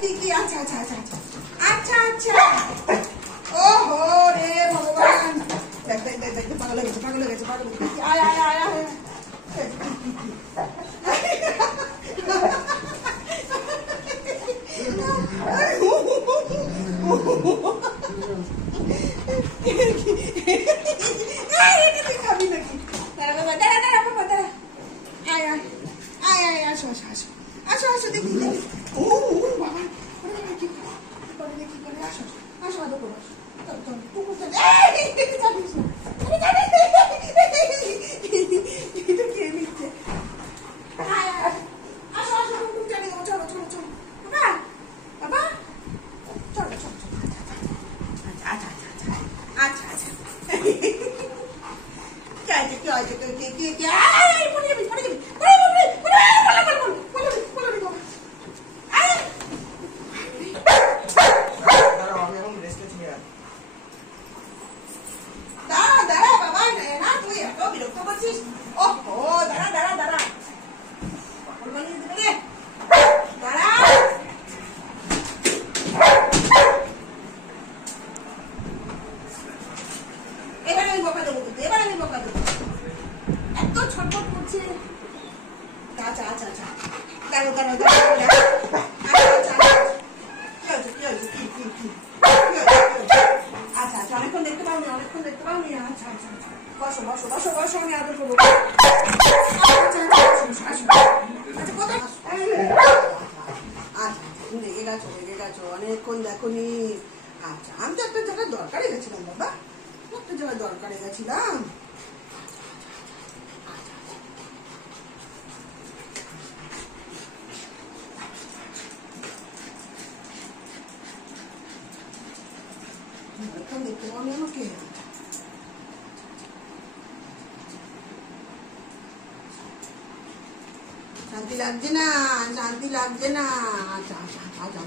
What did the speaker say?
কি আচ্ছা আচ্ছা আচ্ছা আচ্ছা আচ্ছা আচ্ছা ওহো রে ভগবান দেখ দেখ দেখ দেখ পাগল হয়ে গেছে পাগল হয়ে গেছে পাগল হয়ে গেছে আয় আয় আয় আয় খাবি নাকি দাঁড়া দাঁড়া দাঁড়া বাবা দাঁড়া আয় আয় আয় আয় আসো আসো আসো আসো আসো দেখি দেখি ও বাবা কি করে দেখি করে আসো আসো আদো করো তুই যাবিস না আরে এটা কে নিচ্ছে আয় আয় আসো আসো তুমি চলে যাও চলো চলো চলো বাবা বাবা চলো চলো চলো আচ্ছা আচ্ছা আচ্ছা আচ্ছা আচ্ছা কি আছে কি আয় পড়ে যাবি পড়ে যাবি অনেকক্ষণ দেখতে পাওনি আচ্ছা আচ্ছা বসো বসো বসো বসো আমি আদর করবো রেগে গেছো অনেকক্ষণ দেখোনি আচ্ছা আমি তো একটা জায়গায় দরকারে গেছিলাম বাবা একটা জায়গায় দরকারে গেছিলাম দেখতে পাওনি আমাকে শান্তি লাগছে না আচ্ছা আচ্ছা আচ্ছা আচ্ছা